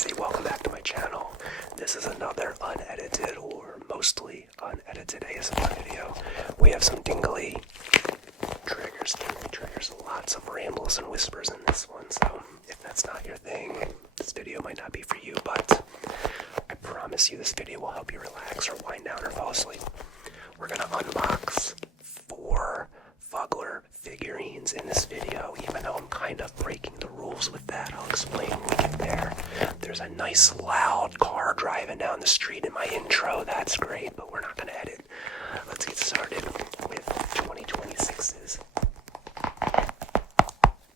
Lindsay, welcome back to my channel. This is another unedited or mostly unedited ASMR video. We have some tingly triggers, lots of rambles and whispers in this one, so if that's not your thing, this video might not be for you, but I promise you this video will help you relax or wind down or fall asleep. We're gonna unbox 4 Fugler figurines in this video, even though I'm kind of breaking the rules with that. I'll explain when we get there. There's a nice loud car driving down the street in my intro. That's great, but we're not going to edit. Let's get started with 2026's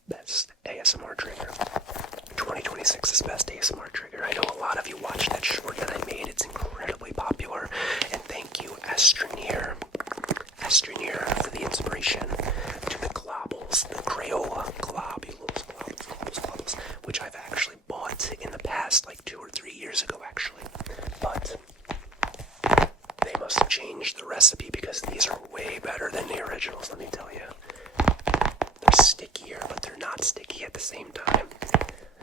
best ASMR trigger. 2026's best ASMR trigger. I know a lot of you watched that short that I made. It's incredibly popular. And thank you, Astroneer, for the inspiration to the globbles, the Crayola globules, which I've actually bought in the past, like 2 or 3 years ago, actually. But they must have changed the recipe because these are way better than the originals, let me tell you. They're stickier, but they're not sticky at the same time.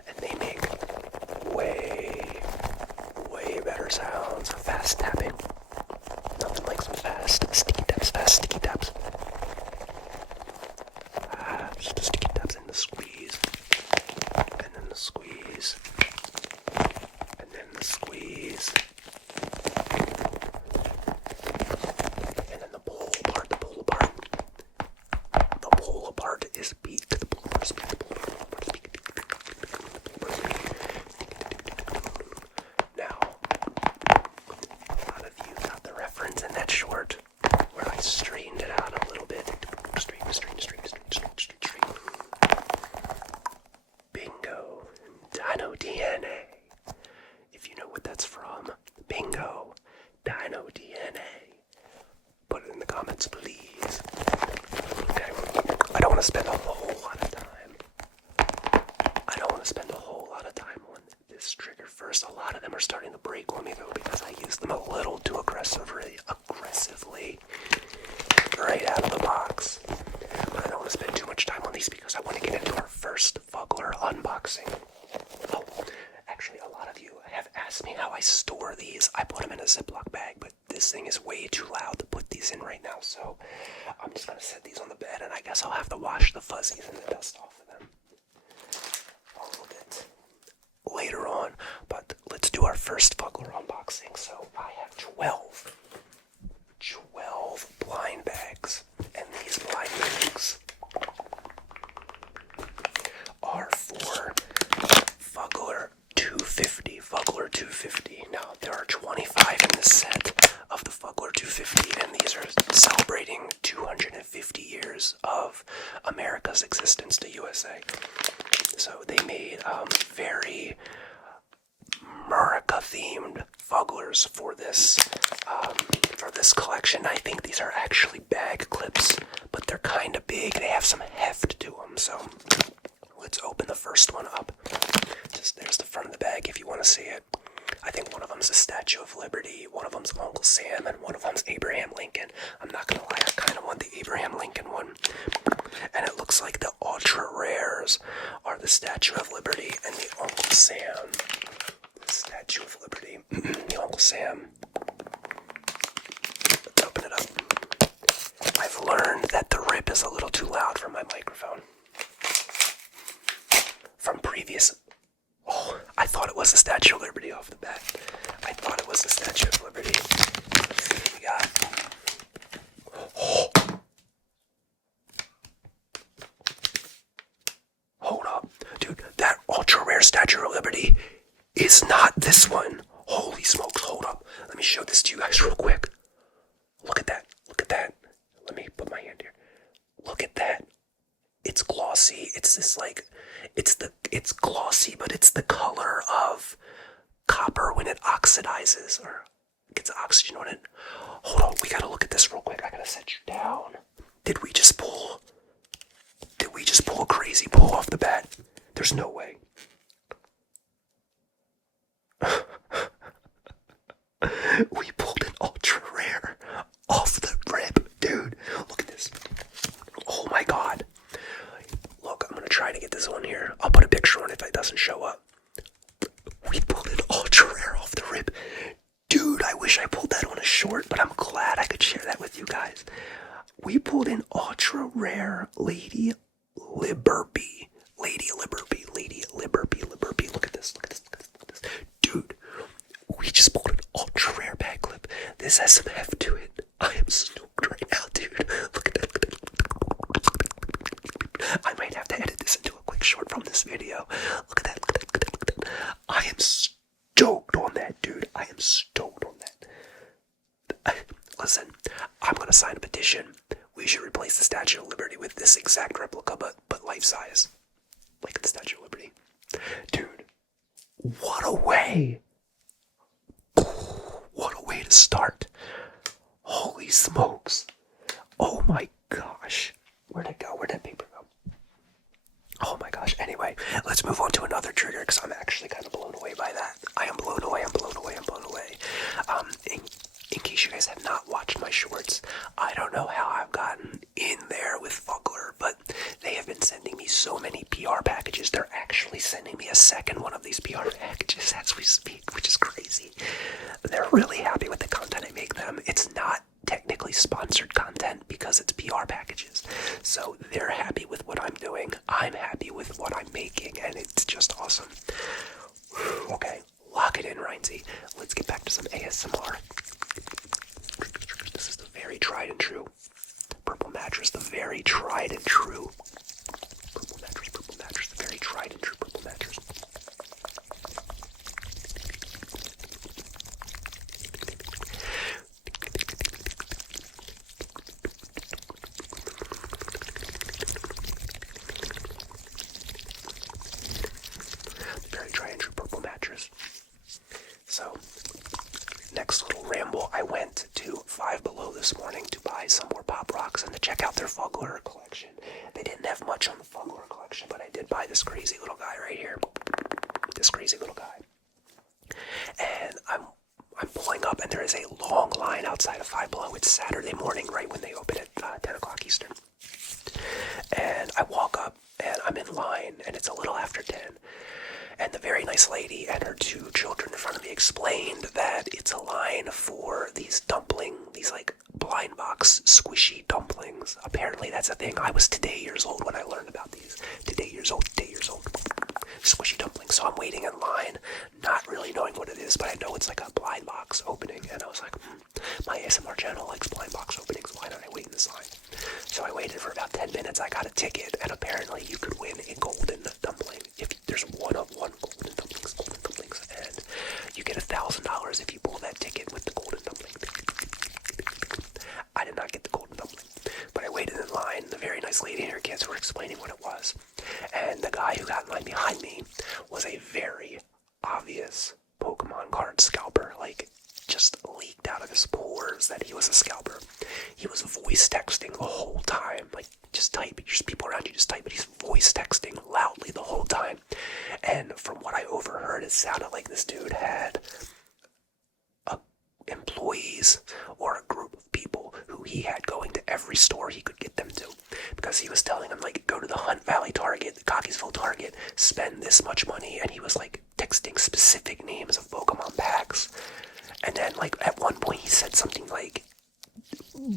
And they make way better sounds. Fast tapping. Nothing like some fast sticky taps. Just the sticky taps and the squeeze. And then the squeeze. And then the squeeze. And then the pull apart. The pull apart is peak. The pull apart is peak. Now, a lot of you got the reference in that short where I straightened it out a little bit. Straighten. Bingo. Dino DNA. If you know what that's from, bingo. Dino DNA. Put it in the comments, please. Okay. I don't want to spend a whole lot of time on this trigger first. A lot of them are starting to break on me though because I use them a little too aggressively right out of the box. But I don't want to spend too much time on these because I want to get into our first Fugler unboxing. Oh, actually a lot of you have asked me how I store these. I put them in a Ziploc bag, but this thing is way too loud to put these in right now, so I'm just going to set these on the bed and I guess I'll have to wash the fuzzies and the dust off of them a little bit later on. But let's do our first Fugler unboxing. So I have 12 blind bags, and these blind bags are for Fugler 250. Now there are 25 in this set of the Fugler 250, and these are celebrating 250 years of America's existence to USA. So they made very America-themed Fuglers for this collection. I think these are actually bag clips, but they're kind of big. They have some heft to them. So let's open the first one up. There's the front of the bag if you want to see it. I think one of them's a Statue of Liberty, one of them's Uncle Sam, and one of them's Abraham Lincoln. I'm not gonna lie, I kind of want the Abraham Lincoln one. And it looks like the ultra rares are the Statue of Liberty and the Uncle Sam. The Statue of Liberty, the Uncle Sam. Let's open it up. I've learned that the rip is a little too loud for my microphone. From previous... Oh, I thought it was the Statue of Liberty off the bat. I thought it was the Statue of Liberty. Let's see what we got. Oh. Hold up. Dude, that ultra rare Statue of Liberty is not this one. Holy smokes, hold up. Let me show this to you guys real quick. Look at that. Let me put my hand here. Look at that. It's glossy. It's this like, it's glossy, but it's the color of copper when it oxidizes or gets oxygen on it. Hold on, we gotta look at this real quick. I gotta set you down. Did we just pull a crazy pull off the bat? There's no way. We pulled an ultra rare off the rip, dude. Look at this. Oh my god. Look, I'm gonna try to get this one here. I'll put a picture on it if it doesn't show up. We pulled wish I pulled that on a short, but I'm glad I could share that with you guys. We pulled an ultra rare Lady Liberty. Look at this. Dude, we just pulled an ultra rare bag clip. This has some heft to it. I am stoked right now, dude. Look at that. I might have to edit this into a quick short from this video. Look at that. I am stoked on that, dude. I am stoked on that. Listen, I'm gonna sign a petition. We should replace the Statue of Liberty with this exact replica, but life size. Like the Statue of Liberty. Dude, what a way. What a way to start. Holy smokes. Oh my gosh. Where'd it go? Where'd that paper go? Oh my gosh. Anyway, let's move on to another trigger because I'm actually kind of blown away by that. I am blown away. In case you guys have not watched my shorts, I don't know how I've gotten in there with Fugler, but they have been sending me so many PR packages. They're actually sending me a second one of these PR packages as we speak, which is crazy. They're really happy with the content I make them. It's not technically sponsored content because it's PR packages. So they're happy with what I'm doing. I'm happy with what I'm making, and it's just awesome. Okay, lock it in, Rhinesy. Let's get back to some ASMR. This is the very tried and true purple mattress, the very tried and true purple mattress, the very tried and true purple mattress. Very tried and true purple mattress. So, next little ramble, I went to Five Below this morning to buy some more Pop Rocks and to check out their Fugler collection. They didn't have much on the Fugler collection, but I did buy this crazy little guy right here. This crazy little guy. And I'm pulling up, and there is a long line outside of Five Below. It's Saturday morning, right when they open at 10 o'clock Eastern. And I walk up, and I'm in line, and it's a little after 10. And the very nice lady and her two children in front of me explained that it's a line for these these like blind box squishy dumplings. Apparently that's a thing. I was today years old when I learned about these. Today years old. Squishy dumplings. So I'm waiting in line, not really knowing what it is, but I know it's like a blind box opening. And I was like, my ASMR channel likes blind box openings. Why don't I wait in this line? So I waited for about 10 minutes. I got a ticket, and apparently you could win a golden dumpling. If there's one golden dumplings, and you get $1,000 if you pull that ticket with the golden dumpling. I did not get the golden dumpling, but I waited in line. The very nice lady and her kids were explaining what it was, and the guy who got in line behind me was a very obvious Pokemon card scalper, like just leaked out of his pores that he was a scalper. He was voice texting the whole time, like just type, just people around you just type, but he's voice texting loudly the whole time. And from what I overheard, it sounded like this dude had employees or a group of people who he had going to every store he could get them to, because he was telling them, like, go to the Hunt Valley Target, the Cockeysville Target, spend this much money, and he was like texting specific names of Pokemon packs. And then, like, at one point he said something like,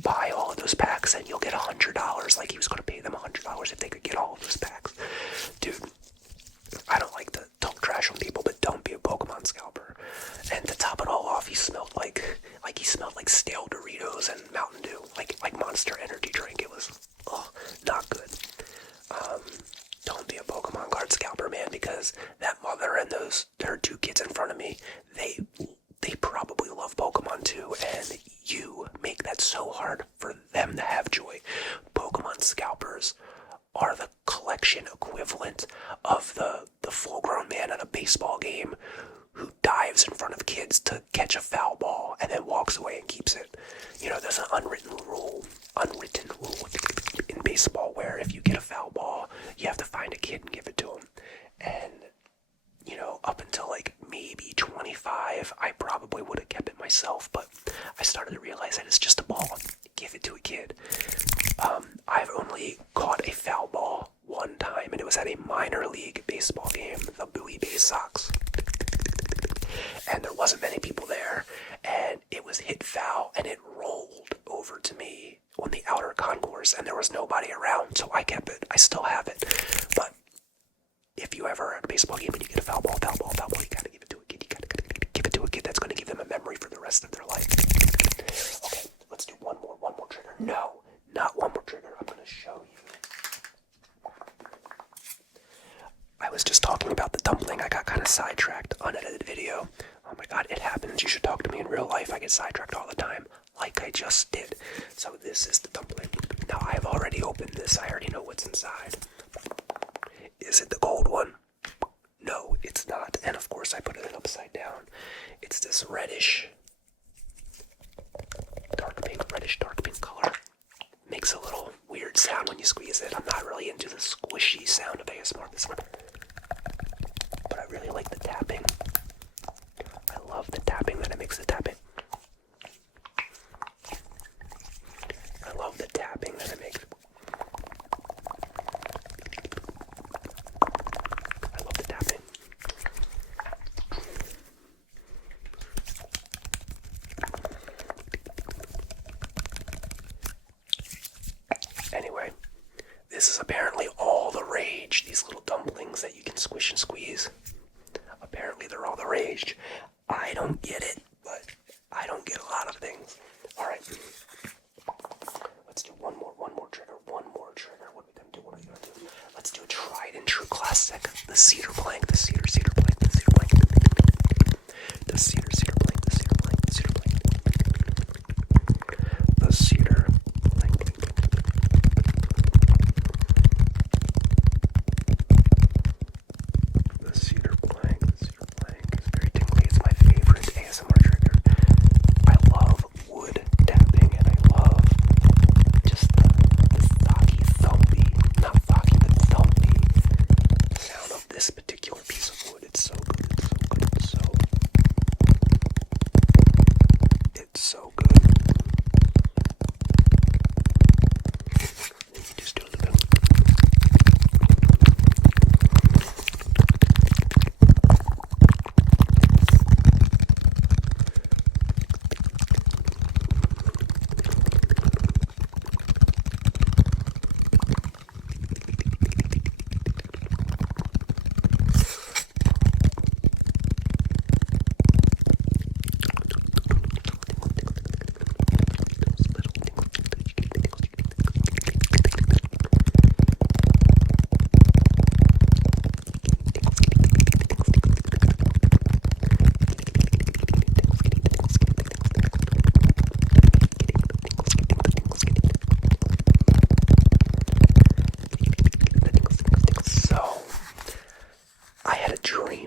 buy all of those packs and you'll get $100. Like, he was going to pay them $100 if they could get all of those packs. Dude, I don't like to talk trash on people, but don't be a Pokemon scalper. And to top it all off, he smelled like stale Doritos and Mountain Dew, like Monster Energy drink. It was, not good. Don't be a Pokemon card scalper, man, because that mother and her two kids in front of me, they probably love Pokemon too, and you make that so hard for them to have joy. Pokemon scalpers are the collection equivalent of the full-grown man at a baseball game who dives in front of kids to catch a foul ball and then walks away and keeps it. You know, there's an unwritten rule in baseball where if you get a foul ball, you have to find a kid and give it to him. And, you know, up until like maybe 25, I probably would have kept it myself, but I started to realize that it's just a ball. Give it to a kid. I've only caught a foul ball one time, and it was at a minor league baseball game, the Bowie Bay Sox. And there wasn't many people there, and it was was hit foul, and it rolled over to me on the outer concourse, and there was nobody around, so I kept it. I still have it. But if you ever at a baseball game and you get a foul ball, you gotta give it to a kid. You gotta give it to a kid that's gonna give them a memory for the rest of their life. Okay, let's do one more trigger. No, not one more trigger. I'm gonna show you. I was just talking about the dumpling. I got kind of sidetracked. Unedited video. Oh my god, it happens. You should talk to me in real life. I get sidetracked all the time, like I just did. So this is the dumpling. Now I've already opened this. I already know what's inside. Is it the gold one? No, it's not. And of course I put it upside down. It's this reddish, reddish dark pink color. Makes a little weird sound when you squeeze it. I'm not really into the squishy sound of ASMR this one. But I really like the tapping. I love the tapping that it makes the tapping. I love the tapping that it makes. I love the tapping. Anyway, this is apparently all the rage. These little dumplings that you can squish and squeeze. Apparently they're all the rage. I don't get it, but I don't get a lot of things. Alright. Let's do one more trigger. What are we gonna do? Let's do a tried and true classic. The cedar plank. The cedar plank. The cedar plank. The cedar plank. The cedar plank. The cedar plank. The cedar plank. The cedar plank. The cedar plank is very tingly. It's my favorite ASMR trigger. I love wood tapping, and I love just the thumpy, not thumpy, but thumpy sound of this particular piece of wood. It's so good. It's so good. It's so good. You just do a little bit.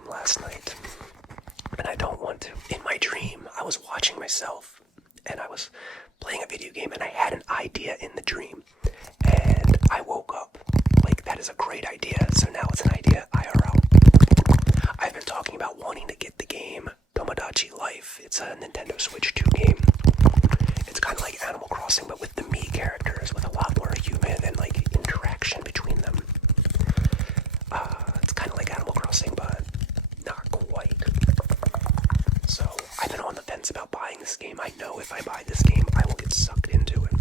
Last night, and I don't want to. In my dream, I was watching myself, and I was playing a video game, and I had an idea in the dream, and I woke up like, that is a great idea, so now it's an idea IRL. I've been talking about wanting to get the game Tomodachi Life. It's a Nintendo Switch 2 game. It's kind of like Animal Crossing, but with the Mii characters, with a lot more human and like interaction between them. It's kind of like Animal Crossing, but not quite. So I've been on the fence about buying this game. I know if I buy this game, I will get sucked into it.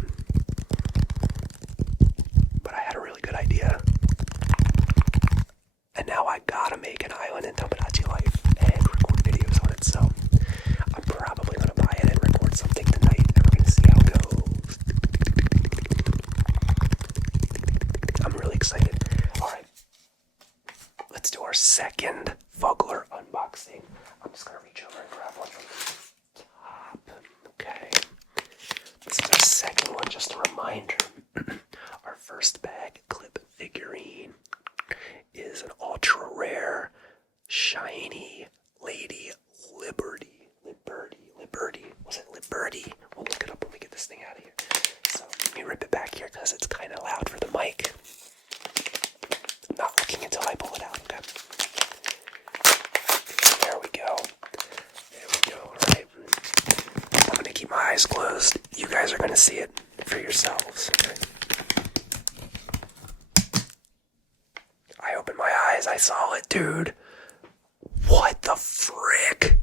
But I had a really good idea. And now I gotta make an island in Tomodachi Life and record videos on it. So I'm probably gonna buy it and record something tonight, and we're gonna see how it goes. I'm really excited. Alright. Let's do our second Fugler unboxing. I'm just gonna reach over and grab one from the top. Okay. This is our second one, just a reminder. Our first bag clip figurine is an ultra rare, shiny Lady Liberty. Was it Liberty? We'll look it up when we get this thing out of here. So let me rip it back here because it's kind of loud for the mic. I'm not looking until I pull it out, okay? There we go. Alright. I'm going to keep my eyes closed. You guys are going to see it for yourselves, okay? I opened my eyes. I saw it, dude. What the frick?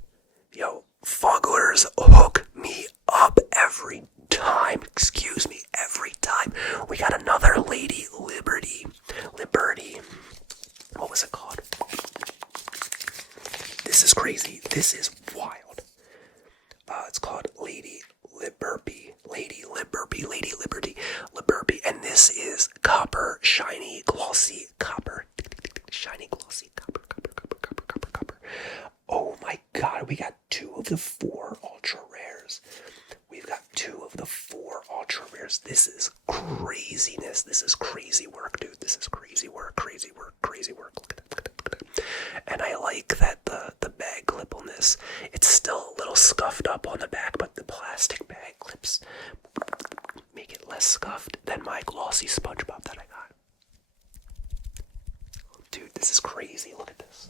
Yo, Fuggler's Hook me up every time. Excuse me, every time. We got another Lady Liberty. What was it called? This is crazy. This is wild. It's called Lady Liberty. And this is copper, shiny, glossy copper. Shiny, glossy copper. Oh my god, we got 2 of the 4 ultra rares. We've got 2 of the 4 ultra rares. This is craziness. This is crazy work, dude. This is crazy work. Look at that. And I like that the bag clip on this, it's still a little scuffed up on the back, but the plastic bag clips make it less scuffed than my glossy SpongeBob that I got. Dude, this is crazy. Look at this.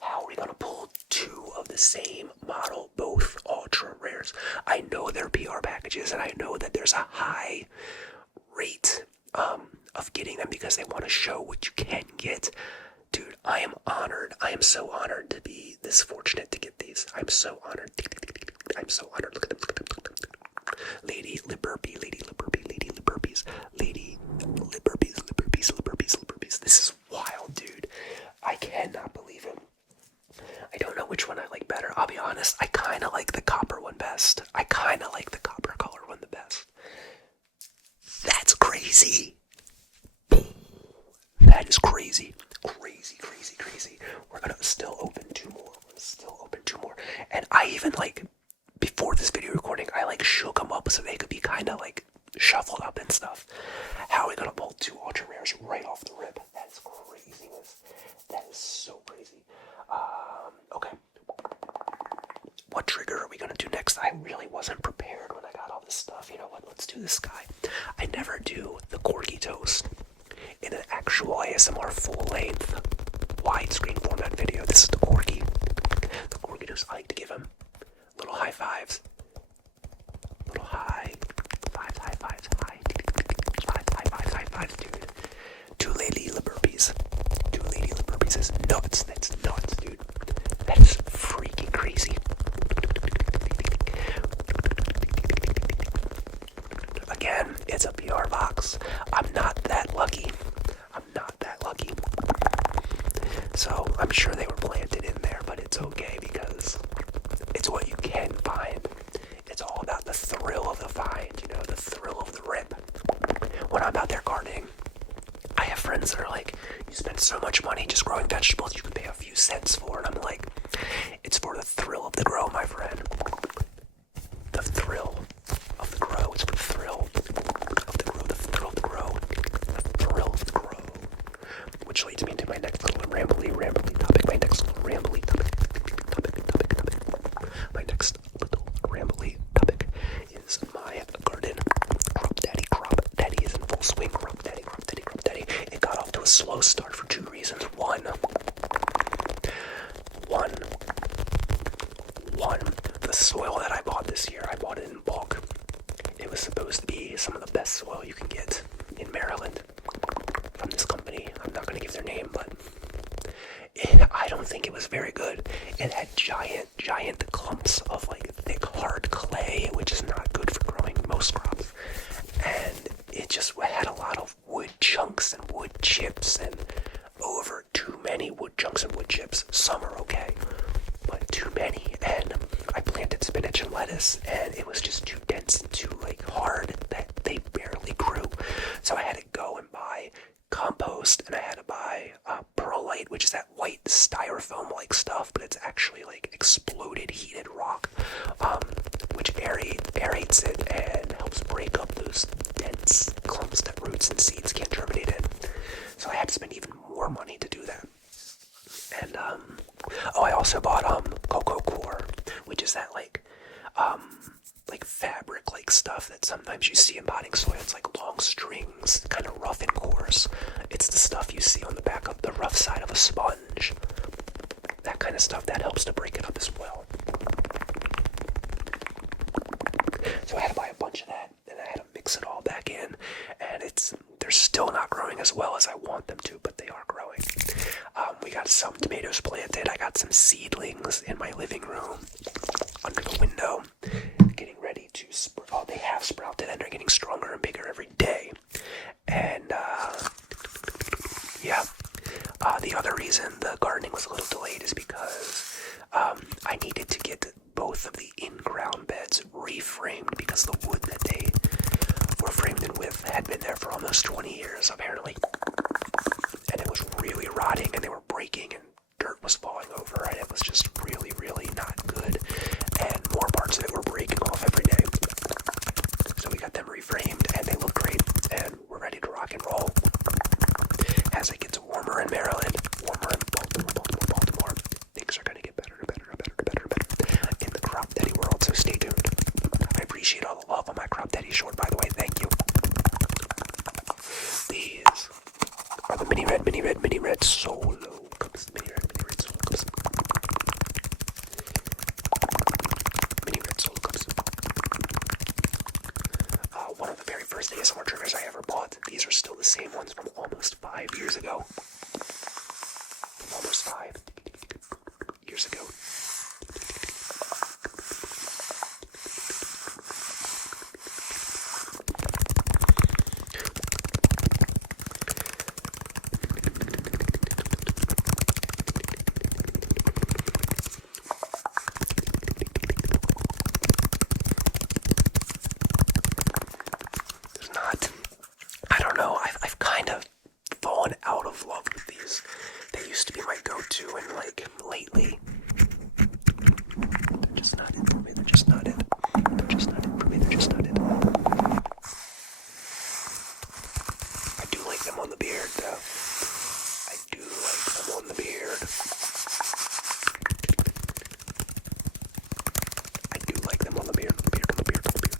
How are we gonna pull 2 of the same model, both ultra rares? I know they're PR packages, and I know that there's a high rate of getting them because they want to show what you can get. Dude, I am honored. I am so honored to be this fortunate to get these. I'm so honored. I'm so honored. Look at them. Lady Liberty. This is wild, dude. I cannot believe it. I don't know which one I like better. I'll be honest, I kind of like the copper one best. I kind of like the copper color one the best. That's crazy. That is crazy. Crazy. We're gonna still open 2 more. And I even, like, before this video recording, I, like, shook them up so they could be kind of, like, shuffled up and stuff. How are we gonna pull 2 ultra rares right off the rip? That is craziness. That is so crazy. Okay. What trigger are we gonna do next? I really wasn't prepared when I got all this stuff. You know what? Let's do this guy. I never do the Corgi Toast in an actual ASMR full-length widescreen format video. This is the Corgi. The Corgi Toast. I like to give him little high fives. Little high fives, dude. 2 Lady Liberties. 2 Lady Liberties is nuts. That's nuts, dude. That is freaking crazy. Again, it's a PR box. I'm not that lucky. So I'm sure they were planted in there, but it's okay because it's what you can find. It's all about the thrill of the find, you know, the thrill of the rip. When I'm out there gardening, I have friends that are like, you spend so much money just growing vegetables you can pay a few cents for, and I'm like, it's for the thrill of the grow, my friend. The thrill of the grow. It's for the thrill of the grow. The thrill of the grow. Which leads me into my next little rambly topic. My next little rambly topic is my garden. Crop Daddy is in full swing. Crop Daddy. It got off to a slow start for 2 reasons. One, the soil that I bought this year, I bought it in bulk. It was supposed to be some of the best soil you can get in Maryland from this company. I'm not going to give their name, but I don't think it was very good. It had giant clumps of, like, thick, hard clay, which is not good for growing most crops. And it just had a lot of wood chunks and wood chips, and over too many wood chunks and wood chips. Some are okay, but too many. And I planted spinach and lettuce, and it was just too dense and too, like, hard that they barely grew. So I had to go and buy compost, and I had to buy perlite, which is that white styrofoam-like stuff, but it's actually like exploded heated rock, which aerates it and helps break up those dense clumps that roots and seeds can't germinate in. So I had to spend even more money to do that. And I also bought cocoa core, which is that like fabric like stuff that sometimes you see in potting soil. It's like long strings, kind of rough and coarse. It's the stuff you see on the back of the rough side of a sponge. That kind of stuff that helps to break it up as well. So I had to buy a bunch of that, and I had to mix it all back in, and they're still not growing as well as I want them to, but they are growing. We got some tomatoes planted. I got some seedlings in my living room under the window. The other reason the gardening was a little delayed is because I needed to get both of the in-ground beds reframed because the wood that they were framed in with had been there for almost 20 years, apparently. And it was really rotting, and they were breaking, and dirt was falling over, and it was just really, really not good. And more parts of it were breaking off every day. So we got them reframed, and they look great, and we're ready to rock and roll. As it gets warmer in Maryland, warmer in Baltimore, things are going to get better and better and better and better and better in the Crop Daddy world, so stay tuned. I appreciate all the love on my Crop Daddy short, by the way, thank you. These are the mini red solo cups. Mini red solo cups. Mini red solo cups. One of the very first ASMR triggers I ever bought. These are still the same ones from almost 5 years ago. Almost 5 years ago. I've kind of fallen out of love with these. They used to be my go-to, and like lately, they're just not it for me. They're just not it. They're just not it for me. They're just not it. I do like them on the beard, though. I do like them on the beard. I do like them on the beard. On the beard. On the beard. On the beard.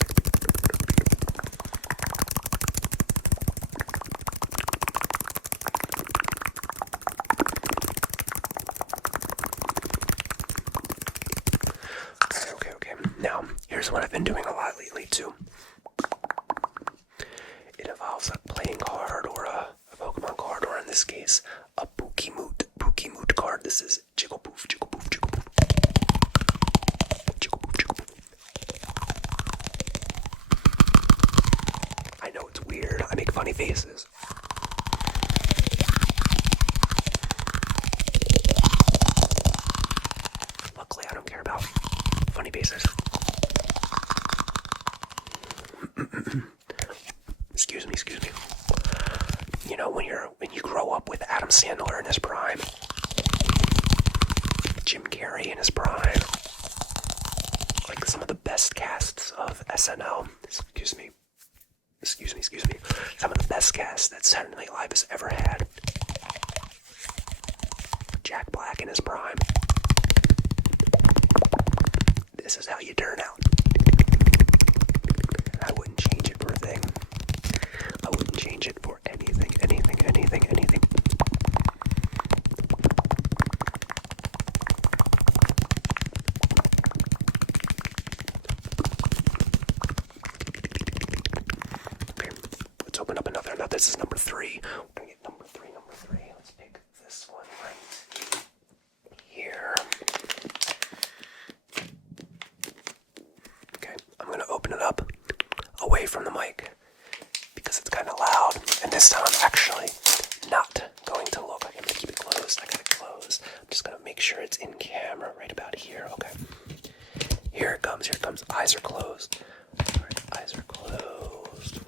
Now, here's what I've been doing a lot lately, too. It involves a playing card or a Pokemon card, or in this case, a Pookimoot card. This is Jigglypuff. I know it's weird. I make funny faces. Luckily, I don't care about funny faces. Excuse me. You know, when you grow up with Adam Sandler in his prime, Jim Carrey in his prime, like some of the best casts of SNL, excuse me, some of the best casts that Saturday Night Live has ever had. Jack Black in his prime. This is how you turn out. I wouldn't change it for a thing. I wouldn't change it for anything. Okay, let's open up another. Now this is number 3. We're gonna get number three. Let's pick this one right here. Okay, I'm gonna open it up away from the mic because it's kind of loud, and this time I'm actually not going to look. I'm gonna keep it closed. I got it closed. I'm just gonna make sure it's in camera right about here. Okay, here it comes. Eyes are closed. All right, eyes are closed.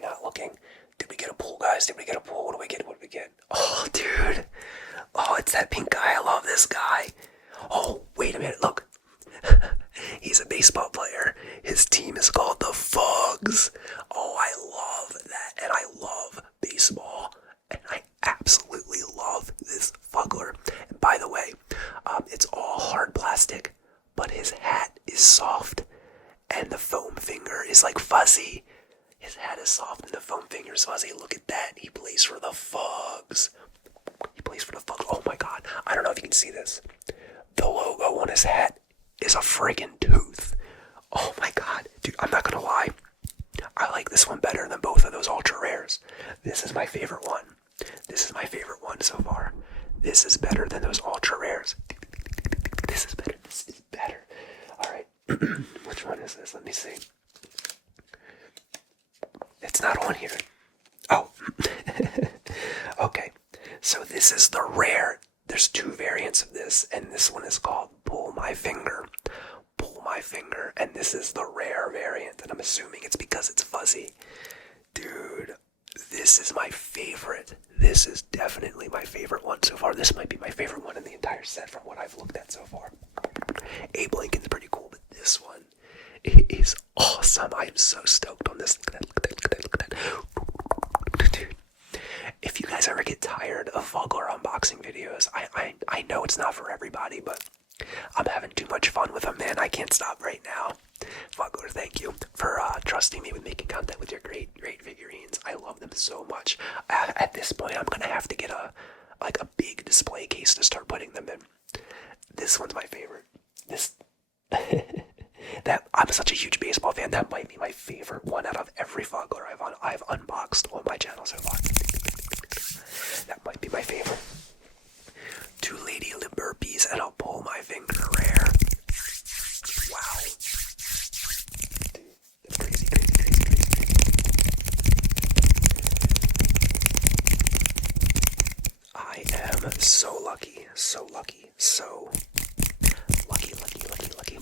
Not looking. Did we get a pull, guys? Did we get a pull? What do we get? Oh, dude. Oh, it's that pink guy. I love this guy. Oh, wait a minute. Look. He's a baseball player. His team is called the Fugs. Oh, I love that. And I love baseball. And I absolutely love this Fugler. And by the way, it's all hard plastic, but his hat is soft. And the foam finger is like fuzzy. His hat is soft and the foam finger is fuzzy. Look at that. He plays for the Fugs. Oh my god. I don't know if you can see this. The logo on his hat is a friggin' tooth. Oh my god. Dude, I'm not gonna lie. I like this one better than both of those ultra rares. This is my favorite one. So far. This is better than those ultra rares. This is better. Alright. Which one is this? Let me see. It's not on here. Oh. This is the rare. There's two variants of this, and this one is called Pull My Finger. Pull My Finger, and this is the rare variant, and I'm assuming it's because it's fuzzy. Dude, this is my favorite. This is definitely my favorite one so far. This might be my favorite one in the entire set from what I've looked at so far. Abe Lincoln's pretty cool, but this one, it is awesome. I am so stoked on this. Look at that, look at that, look at that, look at that. Dude, if you guys ever get tired of Fugler unboxing videos, I know it's not for everybody, but I'm having too much fun with them, man. I can't stop right now. Fugler, thank you for trusting me with making content with your great figurines. I love them so much. At this point, I'm gonna have to get a big display case to start putting them in. This one's my favorite. This that I'm such a huge baseball fan. That might be my favorite one out of every Fugler I've unboxed on my channel so far. That might be my favorite. Two lady lip burpees and I'll pull my finger rare. Wow. Dude, that's crazy, crazy, crazy, crazy. I am so lucky, so lucky, so lucky, lucky, lucky, lucky.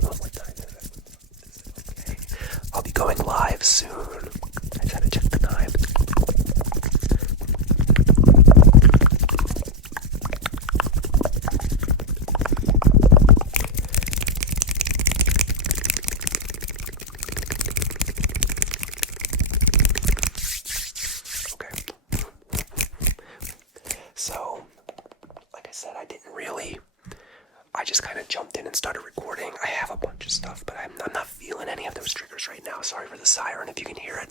What time is it? Okay. I'll be going live soon. I just had to check the time. Okay. So, like I said, I just kind of jumped in and started recording. I have a bunch of stuff, but I'm not feeling any of those triggers right now. Sorry for the siren if you can hear it.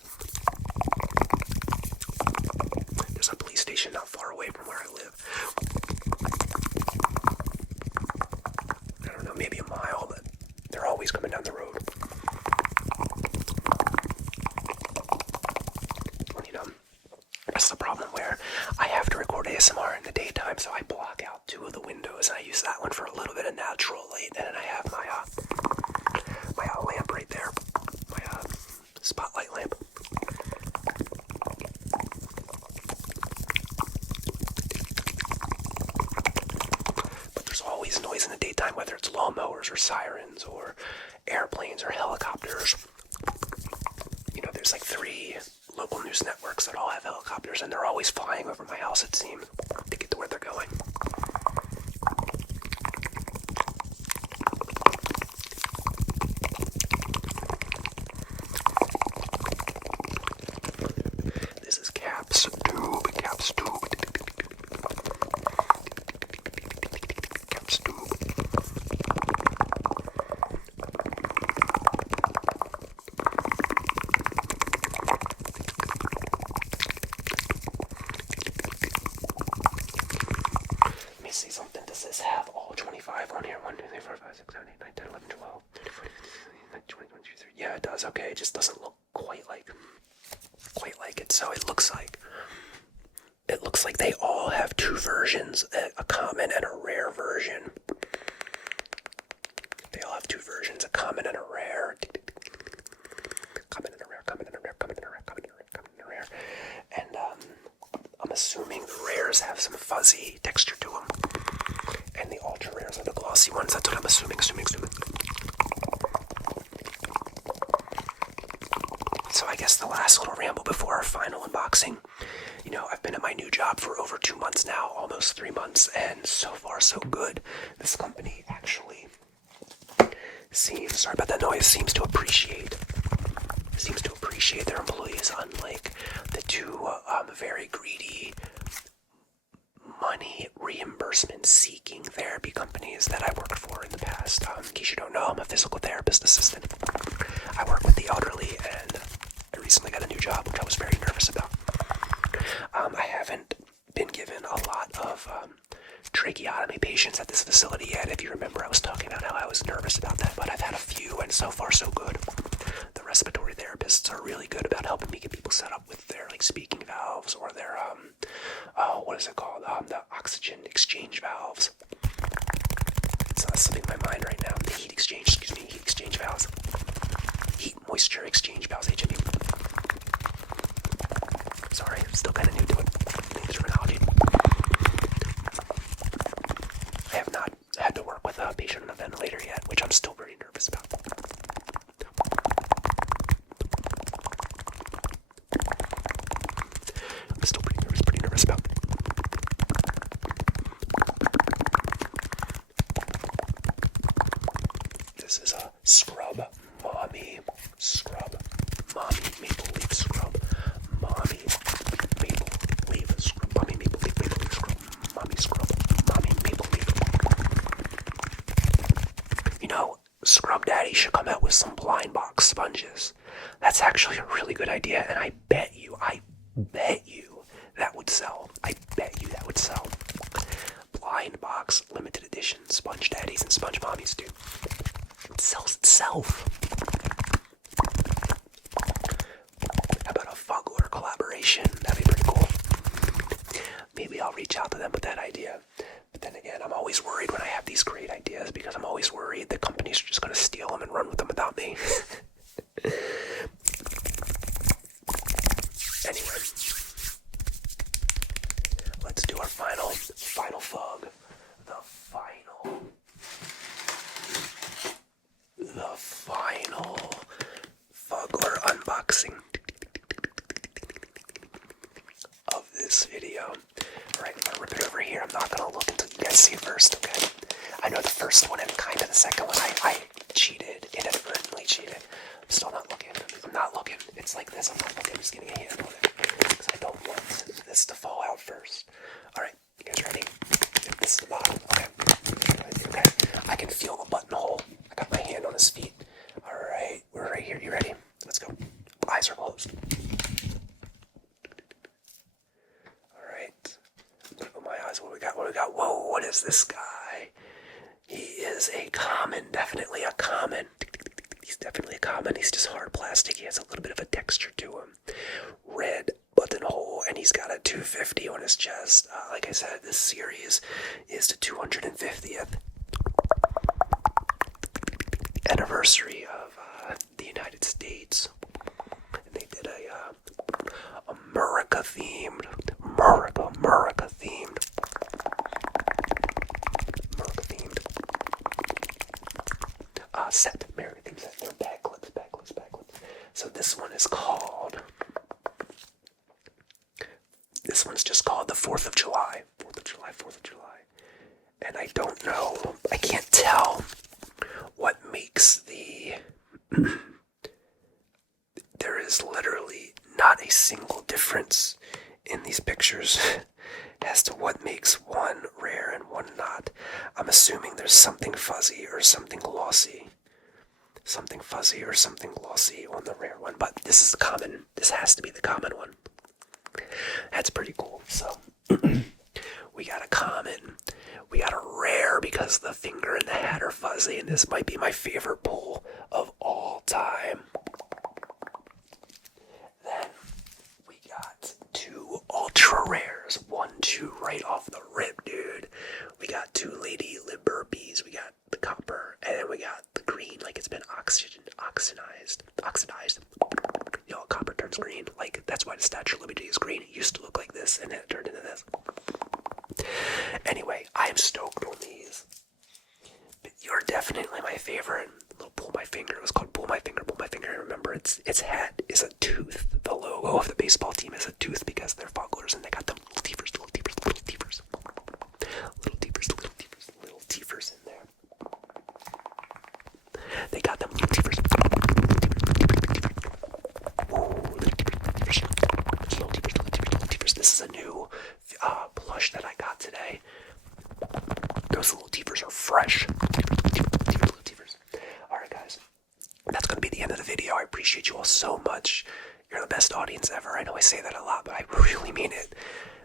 There's a police station not far away from where I live. I don't know, maybe a mile, but they're always coming down the road. You know, that's the problem where I have to record ASMR in the daytime, so I block out two of the windows, and I use that one for a little bit of natural light, and then I have my lamp right there, my spotlight lamp. But there's always noise in the daytime, whether it's lawnmowers or sirens or airplanes or helicopters. You know, there's like 3 local news networks that all have helicopters, and they're always flying over my house, it seems, to get to where they're going. This is Cap's tube. Cap's tube. Cap's tube. Let me see something. Does this have all 25 on here? 1, 2, 3, 4, 5, 6, 7, 8, 9, 10, 11, 12, 13, 14, 15, 16, 17, 18, 19, 20, 21, 22, 23. Yeah, it does. Okay, it just doesn't look quite like it. So it looks like they all have 2 versions, a common and a rare version. They all have 2 versions, a common and a rare. Common and a rare, common and a rare, common and a rare, common and a rare, common and a rare. And I'm assuming the rares have some fuzzy texture to them. And the ultra rares are the glossy ones. That's what I'm assuming. So I guess the last little ramble before our final unboxing. You know, I've been at my new job for over 2 months now, almost 3 months, and so far so good. This company actually seems to appreciate their employees, unlike the 2 very greedy, money reimbursement seeking therapy companies that I worked for in the past. In case you don't know, I'm a physical therapist assistant. I work with the elderly, and I recently got a new job, which I was very nervous about. I haven't been given a lot of tracheotomy patients at this facility yet. If you remember, I was talking about how I was nervous about that, but I've had a few, and so far so good. The respiratory therapists are really good about helping me get people set up with their speaking valves or their what is it called? The oxygen exchange valves. It's slipping my mind right now. The heat exchange valves. Heat moisture exchange valves, HMV. Still kind of new to it. Terminology. I have not had to work with a patient on a ventilator yet, which I'm still pretty nervous about. I'm still pretty nervous about. This is a scrub mommy maple leaf scrub, mommy maple leaf scrub, mommy maple leaf scrub, mommy scrub, mommy maple leaf. You know, Scrub Daddy should come out with some blind box sponges. That's actually a really good idea, and I bet you that would sell. I bet you that would sell. Blind box limited edition sponge daddies and sponge mommies, dude. It sells itself. How about a Fugler collaboration? That'd be pretty cool. Maybe I'll reach out to them with that idea. But then again, I'm always worried when I have these great ideas because I'm always worried the companies are just going to steal them and run with them without me. Anyway, let's do our final fug. The final Fugler unboxing of this video. Alright, I'm gonna rip it over here. I'm not gonna look until you guys see it first, okay? I know the first one and kind of the second one I cheated, inadvertently cheated. I'm still not looking. I'm not looking. It's like this. I'm not looking. I'm just getting a handle of it. Because I don't want this to fall out first. Alright, you guys ready? This is the bottom. Okay. I can feel the buttonhole. I got my hand on his feet. Alright, we're right here. You ready? Let's go. Eyes are closed. Alright. Open my eyes. What do we got? Whoa, what is this guy? He is a common. Definitely a common. He's definitely a common. He's just hard plastic. He has a little bit of a texture to him. Red buttonhole, and he's got a 250 on his chest. Like I said, this series is the 250th anniversary of the United States. And they did a America themed set. America themed set. They're bag clips. So this one is called. This one's just called the 4th of July. 4th of July. And I don't know. I can't tell what makes the. There is literally not a single difference in these pictures as to what makes one rare and one not. I'm assuming there's something fuzzy or something glossy. Something fuzzy or something glossy on the rare one. But this is the common. This has to be the common one. That's pretty cool. So we got a common. We got a rare because the finger and the hat are fuzzy, and this might be my favorite pull of all time. Then we got two ultra rares. 1, 2 right off the rip, dude. We got 2 Lady Lib Burpees. We got the copper, and then we got the green, like it's been oxidized. You know, copper turns green. Like, that's why the Statue of Liberty is green. It used to look like this, and then it turned into this. Anyway, I am stoked on these. But you're definitely my favorite. Little pull my finger. It was called pull my finger. Remember, its hat is a tooth. The logo of the baseball team is a tooth because they're Fugglers, and they got them little teethers in there. They got them little teethers. This is a new plush that I got today. Those little teepers are fresh. Little teepers. Alright guys, that's going to be the end of the video. I appreciate you all so much. You're the best audience ever. I know I say that a lot, but I really mean it.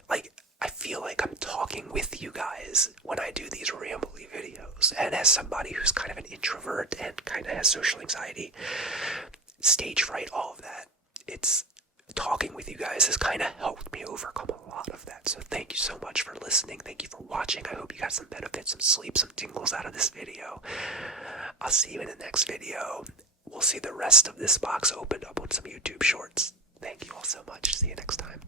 Like, I feel like I'm talking with you guys when I do these rambly videos. And as somebody who's kind of an introvert and kind of has social anxiety, stage fright, all of that, it's talking with you guys has kind of helped me overcome a lot of that. So thank you so much for listening. Thank you for watching. I hope you got some benefits, some sleep, some tingles out of this video. I'll see you in the next video. We'll see the rest of this box opened up on some YouTube shorts. Thank you all so much. See you next time.